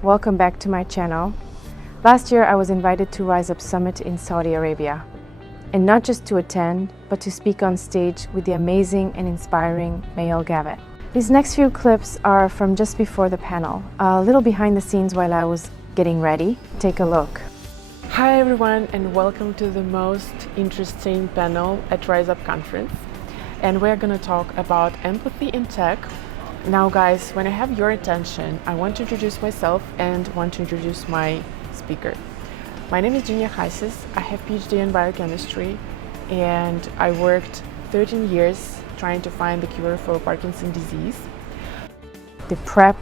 Welcome back to my channel. Last year I was invited to Rise Up Summit in Saudi Arabia. And not just to attend, but to speak on stage with the amazing and inspiring Maelle Gavet. These next few clips are from just before the panel, a little behind the scenes while I was getting ready. Take a look. Hi everyone, and welcome to the most interesting panel at Rise Up Conference. And we're going to talk about empathy in tech. Now guys, when I have your attention, I want to introduce myself and want to introduce my speaker. My name is Yazeed Al Saud. I have PhD in biochemistry and I worked 13 years trying to find the cure for Parkinson's disease. The prep,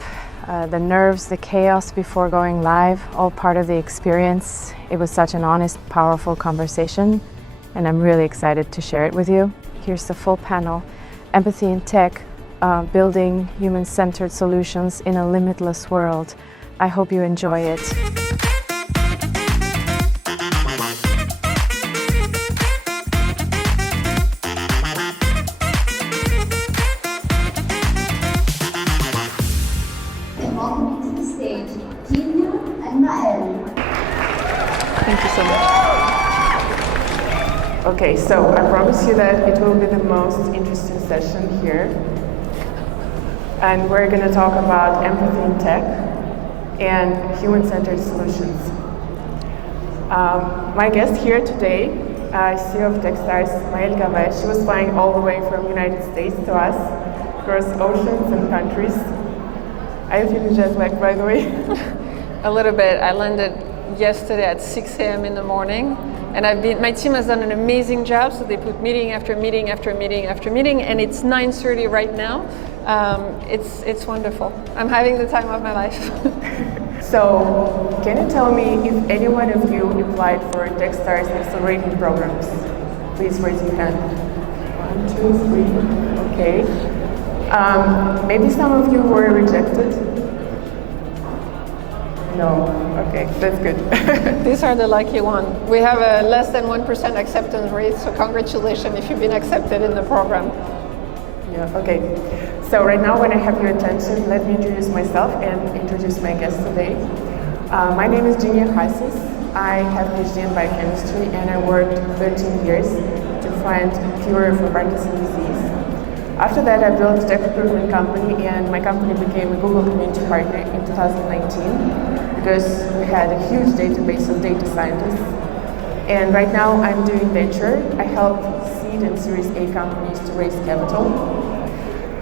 the nerves, the chaos before going live, all part of the experience. It was such an honest, powerful conversation, and I'm really excited to share it with you. Here's the full panel, Empathy in Tech, Building Human-Centered Solutions in a Limitless World. I hope you enjoy it. Welcome to the stage, Tina and Maelle. Thank you so much. Okay, so I promise you that it will be the most interesting session here. And we're going to talk about empathy in tech and human-centered solutions. My guest here today, CEO of Techstars, Maelle Gavet. She was flying all the way from the United States to us, across oceans and countries. Are you feeling jet lagged, by the way? A little bit. I landed yesterday at 6 a.m. in the morning, and my team has done an amazing job. So they put meeting after meeting after meeting after meeting, and it's 9:30 right now. It's wonderful. I'm having the time of my life. So, can you tell me if any one of you applied for Techstars accelerating programs? Please raise your hand. 1, 2, 3. Okay. Maybe some of you were rejected? No. Okay, that's good. These are the lucky ones. We have a less than 1% acceptance rate, so congratulations if you've been accepted in the program. Yeah, okay. So right now when I have your attention, let me introduce myself and introduce my guest today. My name is Yazeed Al Saud. I have PhD in biochemistry and I worked 13 years to find a cure for Parkinson's disease. After that, I built a tech recruitment company, and my company became a Google Community Partner in 2019 because we had a huge database of data scientists. And right now, I'm doing venture. I help seed and Series A companies to raise capital.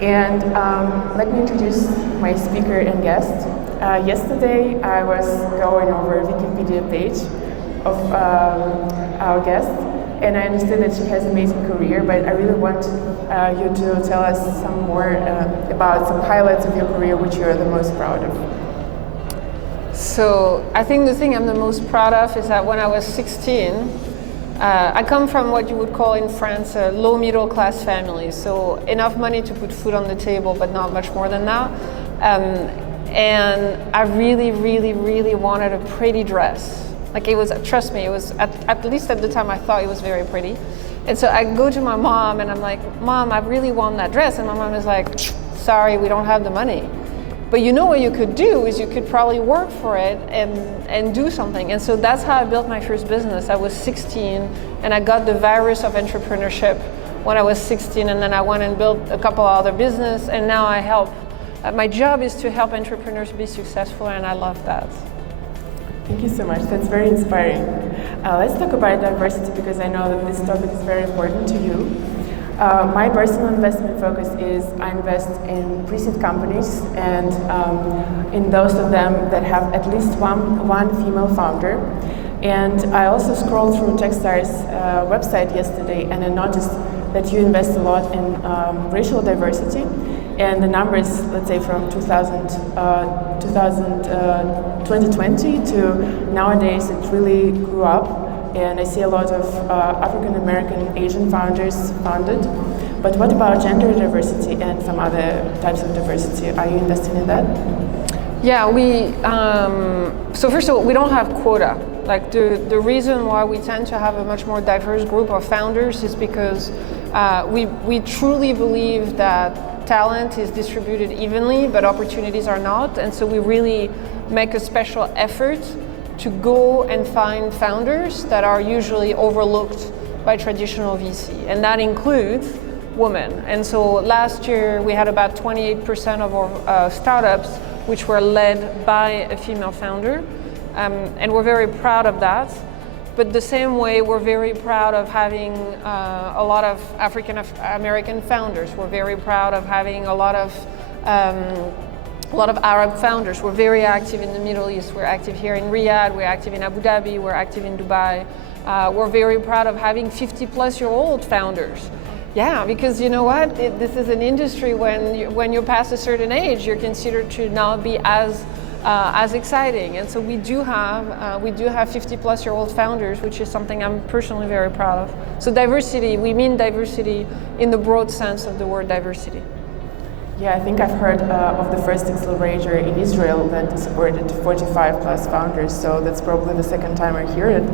And let me introduce my speaker and guest. Yesterday, I was going over a Wikipedia page of our guest. And I understand that she has an amazing career, but I really want you to tell us some more about some highlights of your career, which you are the most proud of. So I think the thing I'm the most proud of is that when I was 16, I come from what you would call in France a low middle class family. So enough money to put food on the table, but not much more than that. And I really, really, really wanted a pretty dress. Like it was, trust me, it was, at least at the time I thought it was very pretty. And so I go to my mom and I'm like, Mom, I really want that dress. And my mom is like, sorry, we don't have the money. But you know what you could do is you could probably work for it and do something. And so that's how I built my first business. I was 16 and I got the virus of entrepreneurship when I was 16, and then I went and built a couple of other businesses, and now I help. My job is to help entrepreneurs be successful, and I love that. Thank you so much. That's very inspiring. Let's talk about diversity, because I know that this topic is very important to you. My personal investment focus is I invest in pre-seed companies and in those of them that have at least one female founder. And I also scrolled through Techstars' website yesterday, and I noticed that you invest a lot in racial diversity. And the numbers, let's say from 2020 to nowadays, it really grew up. And I see a lot of African American, Asian founders founded. But what about gender diversity and some other types of diversity? Are you investing in that? Yeah, so first of all, we don't have quota. Like the reason why we tend to have a much more diverse group of founders is because we truly believe that talent is distributed evenly, but opportunities are not. And so we really make a special effort to go and find founders that are usually overlooked by traditional VC. And that includes women. And so last year we had about 28% of our startups which were led by a female founder. And we're very proud of that. But the same way, we're very proud of having a lot of African American founders. We're very proud of having a lot of Arab founders. We're very active in the Middle East. We're active here in Riyadh. We're active in Abu Dhabi. We're active in Dubai. We're very proud of having 50-plus-year-old founders. Yeah, because you know what? This is an industry when you're past a certain age, you're considered to not be as exciting, and so we do have 50-plus-year-old founders, which is something I'm personally very proud of. So diversity, we mean diversity in the broad sense of the word diversity. Yeah, I think I've heard of the first accelerator in Israel that supported 45-plus founders. So that's probably the second time I hear it.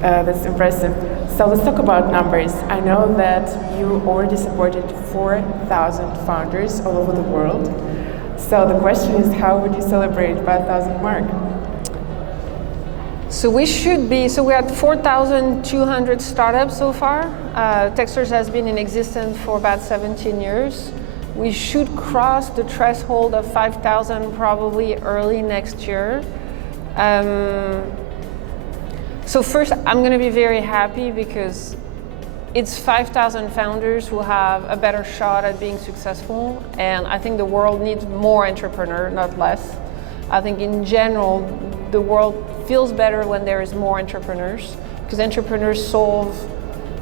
That's impressive. So let's talk about numbers. I know that you already supported 4,000 founders all over the world. So the question is, how would you celebrate 5,000 mark? So we're at 4,200 startups so far. Techstars has been in existence for about 17 years. We should cross the threshold of 5,000 probably early next year. So first, I'm going to be very happy because it's 5,000 founders who have a better shot at being successful, and I think the world needs more entrepreneurs, not less. I think in general, the world feels better when there is more entrepreneurs, because entrepreneurs solve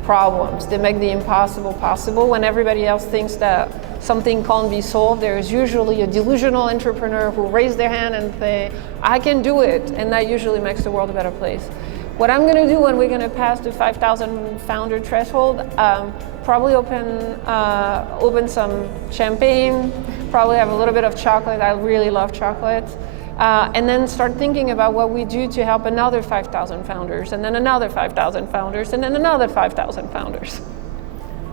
problems. They make the impossible possible. When everybody else thinks that something can't be solved, there is usually a delusional entrepreneur who raises their hand and say, I can do it, and that usually makes the world a better place. What I'm going to do when we're going to pass the 5,000 founder threshold, probably open some champagne, probably have a little bit of chocolate. I really love chocolate. And then start thinking about what we do to help another 5,000 founders, and then another 5,000 founders, and then another 5,000 founders.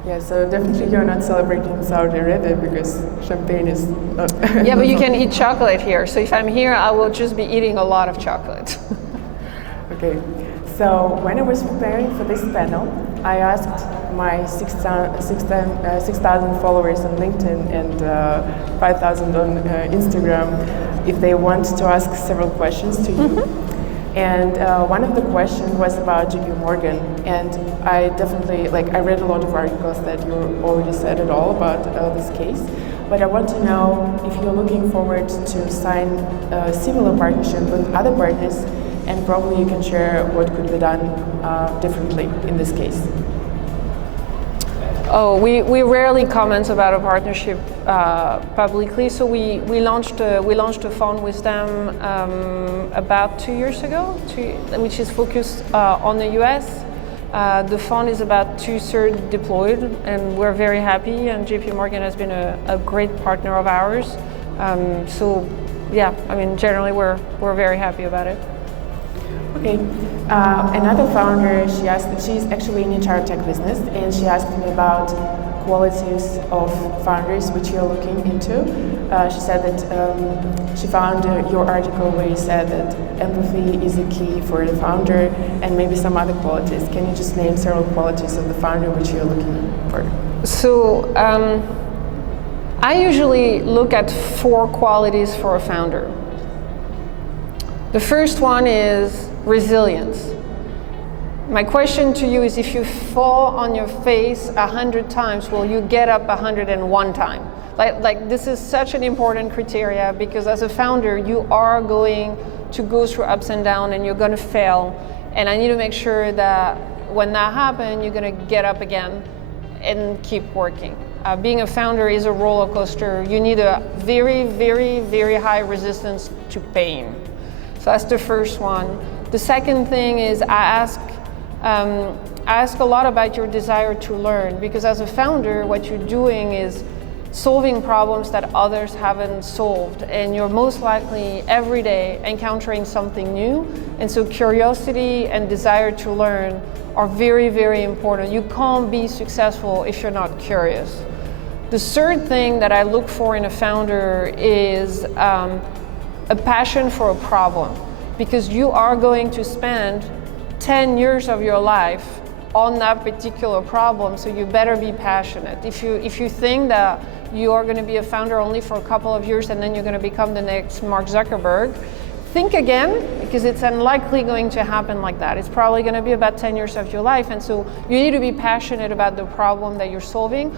Yeah, so definitely you're not celebrating Saudi Arabia because champagne is not... Yeah, but you can eat chocolate here. So if I'm here, I will just be eating a lot of chocolate. Okay. So when I was preparing for this panel, I asked my 6,000 followers on LinkedIn and 5,000 on Instagram if they want to ask several questions to you. Mm-hmm. And one of the questions was about JP Morgan, and I definitely, I read a lot of articles that you already said it all about this case, but I want to know if you're looking forward to sign a similar partnership with other partners, and probably you can share what could be done differently in this case. Oh, we rarely comment about a partnership publicly. So we launched a fund with them about 2 years ago, which is focused on the US. The fund is about 2/3 deployed, and we're very happy. And JP Morgan has been a great partner of ours. So yeah, I mean, generally we're very happy about it. Okay. Another founder, she's actually in HR tech business, and she asked me about qualities of founders which you're looking into. She said that she found your article where you said that empathy is a key for the founder, and maybe some other qualities. Can you just name several qualities of the founder which you're looking for? So I usually look at 4 qualities for a founder. The first one is resilience. My question to you is, if you fall on your face 100 times, will you get up 101 times? Like this is such an important criteria, because as a founder, you are going to go through ups and downs, and you're going to fail. And I need to make sure that when that happens, you're going to get up again and keep working. Being a founder is a roller coaster. You need a very, very, very high resistance to pain. So that's the first one. The second thing is I ask a lot about your desire to learn, because as a founder, what you're doing is solving problems that others haven't solved, and you're most likely every day encountering something new. And so curiosity and desire to learn are very, very important. You can't be successful if you're not curious. The third thing that I look for in a founder is a passion for a problem, because you are going to spend 10 years of your life on that particular problem, so you better be passionate. If you think that you are going to be a founder only for a couple of years and then you're going to become the next Mark Zuckerberg, think again, because it's unlikely going to happen like that. It's probably going to be about 10 years of your life, and so you need to be passionate about the problem that you're solving,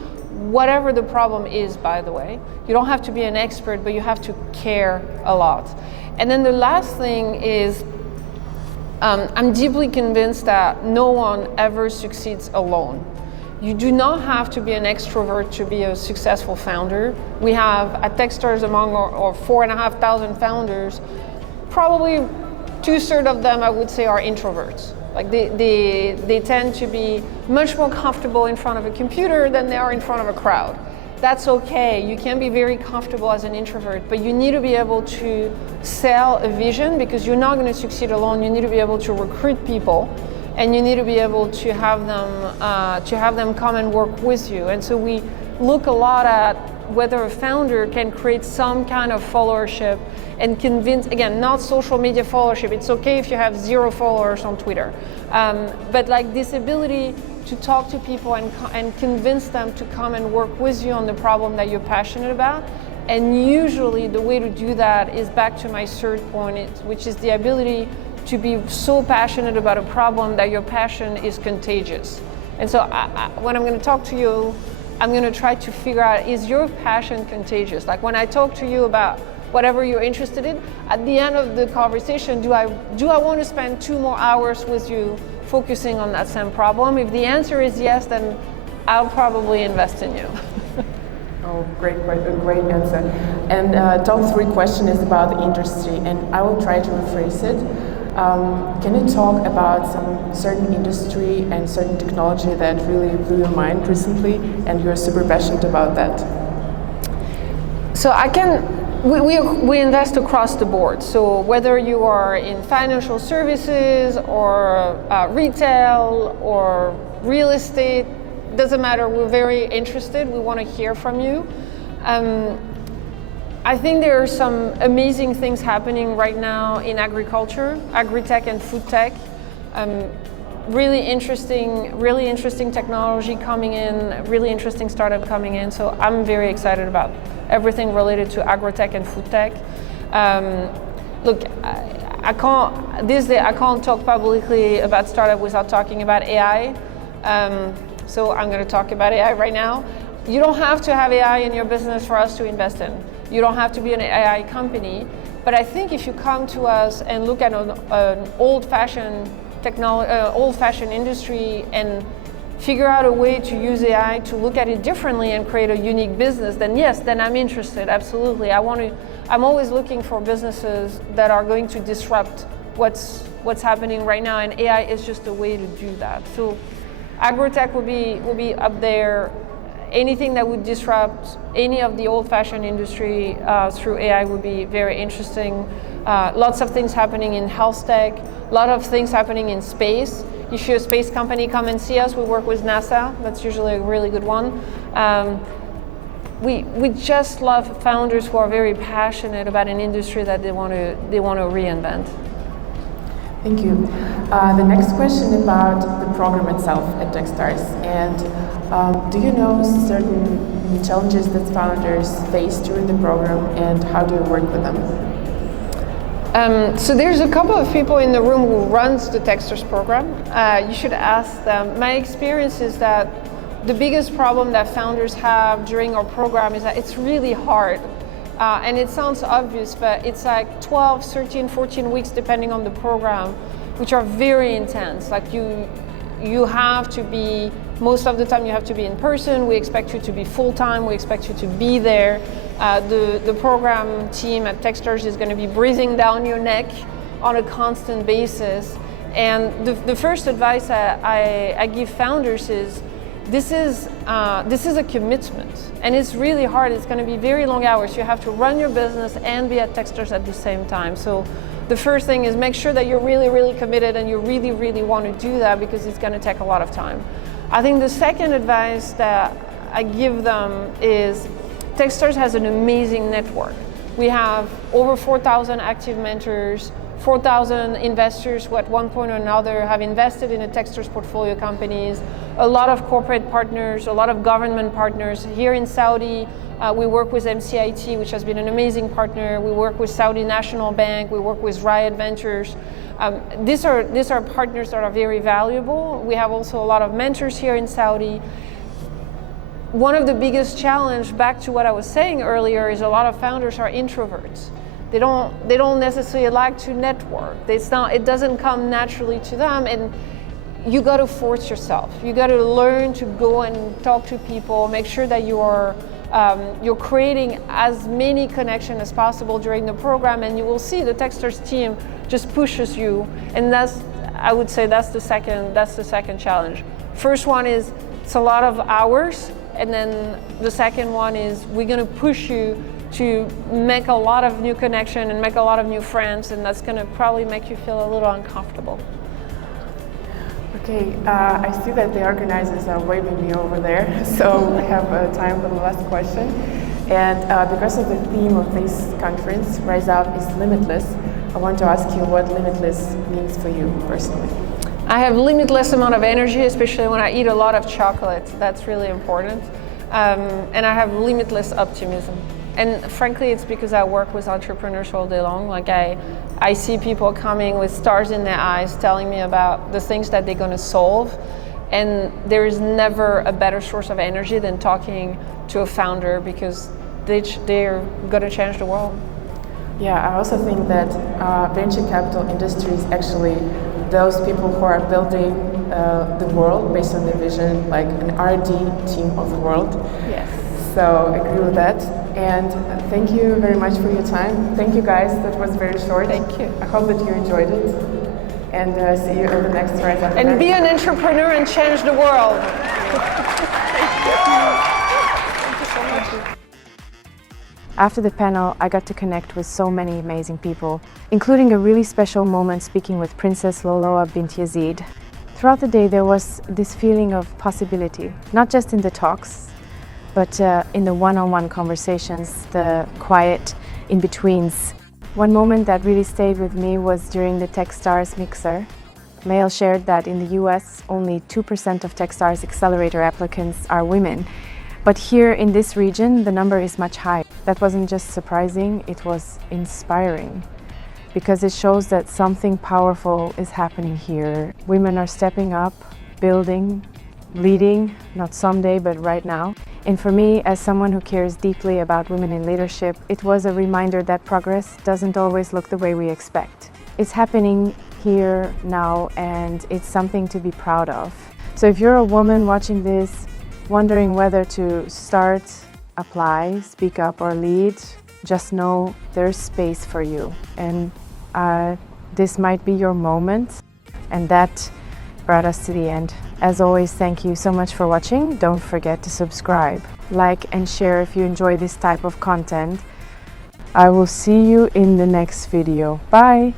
whatever the problem is, by the way. You don't have to be an expert, but you have to care a lot. And then the last thing is, I'm deeply convinced that no one ever succeeds alone. You do not have to be an extrovert to be a successful founder. We have at Techstars, among our 4,500 founders, probably 2/3 of them, I would say, are introverts. Like they tend to be much more comfortable in front of a computer than they are in front of a crowd. That's okay. You can be very comfortable as an introvert, but you need to be able to sell a vision, because you're not going to succeed alone. You need to be able to recruit people, and you need to be able to have them come and work with you. And so we look a lot at whether a founder can create some kind of followership and convince, again, not social media followership. It's okay if you have 0 followers on Twitter, but like this ability to talk to people and convince them to come and work with you on the problem that you're passionate about. And usually the way to do that is back to my third point, which is the ability to be so passionate about a problem that your passion is contagious. And so when I'm going to talk to you, I'm going to try to figure out, is your passion contagious? Like when I talk to you about whatever you're interested in, at the end of the conversation, do I want to spend 2 more hours with you focusing on that same problem? If the answer is yes, then I'll probably invest in you. Oh, great answer. And top 3 question is about the industry, and I will try to rephrase it. Can you talk about some certain industry and certain technology that really blew your mind recently, and you're super passionate about that? So we invest across the board. So whether you are in financial services or retail or real estate, doesn't matter. We're very interested. We want to hear from you. I think there are some amazing things happening right now in agriculture, agri-tech and food tech. Really interesting technology coming in, really interesting startup coming in. So I'm very excited about everything related to agri-tech and food tech. Look, I can't talk publicly about startup without talking about AI. So I'm going to talk about AI right now. You don't have to have AI in your business for us to invest in. You don't have to be an AI company. But I think if you come to us and look at an old-fashioned old-fashioned industry and figure out a way to use AI to look at it differently and create a unique business, then yes, then I'm interested, absolutely. I'm always looking for businesses that are going to disrupt what's happening right now, and AI is just a way to do that. So agri-tech will be up there. Anything that would disrupt any of the old-fashioned industry through AI would be very interesting. Lots of things happening in health tech, a lot of things happening in space. If you're a space company, come and see us. We work with NASA. That's usually a really good one. We just love founders who are very passionate about an industry that they want to reinvent. Thank you. The next question about the program itself at Techstars. And do you know certain challenges that founders face during the program, and how do you work with them? So there's a couple of people in the room who runs the Techstars program. You should ask them. My experience is that the biggest problem that founders have during our program is that it's really hard. And it sounds obvious, but it's like 12, 13, 14 weeks depending on the program, which are very intense. Like you have to be, most of the time you have to be in person. We expect you to be full-time. We expect you to be there. The program team at Techstars is going to be breathing down your neck on a constant basis. And the first advice I give founders is, this is a commitment, and it's really hard. It's going to be very long hours. You have to run your business and be at Techstars at the same time. So the first thing is make sure that you're really, really committed and you really, really want to do that, because it's going to take a lot of time. I think the second advice that I give them is Techstars has an amazing network. We have over 4,000 active mentors, 4,000 investors who at one point or another have invested in the Techstars portfolio companies, a lot of corporate partners, a lot of government partners. Here in Saudi, we work with MCIT, which has been an amazing partner. We work with Saudi National Bank. We work with Riot Ventures. These are partners that are very valuable. We have also a lot of mentors here in Saudi. One of the biggest challenge, back to what I was saying earlier, is a lot of founders are introverts. They don't necessarily like to network. It doesn't come naturally to them, and you got to force yourself. You got to learn to go and talk to people. Make sure that you're creating as many connections as possible during the program, and you will see the Techstars team just pushes you. And I would say that's the second challenge. First one is it's a lot of hours. And then the second one is we're going to push you to make a lot of new connection and make a lot of new friends, and that's going to probably make you feel a little uncomfortable. Okay, I see that the organizers are waving me over there, so we have time for the last question. And because of the theme of this conference, Rise Up is Limitless, I want to ask you what limitless means for you personally. I have limitless amount of energy, especially when I eat a lot of chocolate. That's really important. And I have limitless optimism. And frankly, it's because I work with entrepreneurs all day long. Like I see people coming with stars in their eyes, telling me about the things that they're going to solve. And there is never a better source of energy than talking to a founder, because they're going to change the world. Yeah, I also think that venture capital industry is actually those people who are building the world based on their vision, like an R&D team of the world. Yes. So I agree with that. And thank you very much for your time. Thank you guys, that was very short. Thank you. I hope that you enjoyed it. And see you at the next Rise Up. And be an entrepreneur and change the world. Thank you so much. After the panel, I got to connect with so many amazing people, including a really special moment speaking with Princess Loulwa bint Yazeed. Throughout the day, there was this feeling of possibility, not just in the talks, but in the one-on-one conversations, the quiet in-betweens. One moment that really stayed with me was during the Techstars mixer. Maelle shared that in the US, only 2% of Techstars accelerator applicants are women. But here in this region, the number is much higher. That wasn't just surprising, it was inspiring, because it shows that something powerful is happening here. Women are stepping up, building, leading, not someday, but right now. And for me, as someone who cares deeply about women in leadership, it was a reminder that progress doesn't always look the way we expect. It's happening here now, and it's something to be proud of. So if you're a woman watching this, wondering whether to start, apply, speak up, or lead, just know there's space for you. And this might be your moment. And that brought us to the end. As always, thank you so much for watching. Don't forget to subscribe, like, and share if you enjoy this type of content. I will see you in the next video. Bye!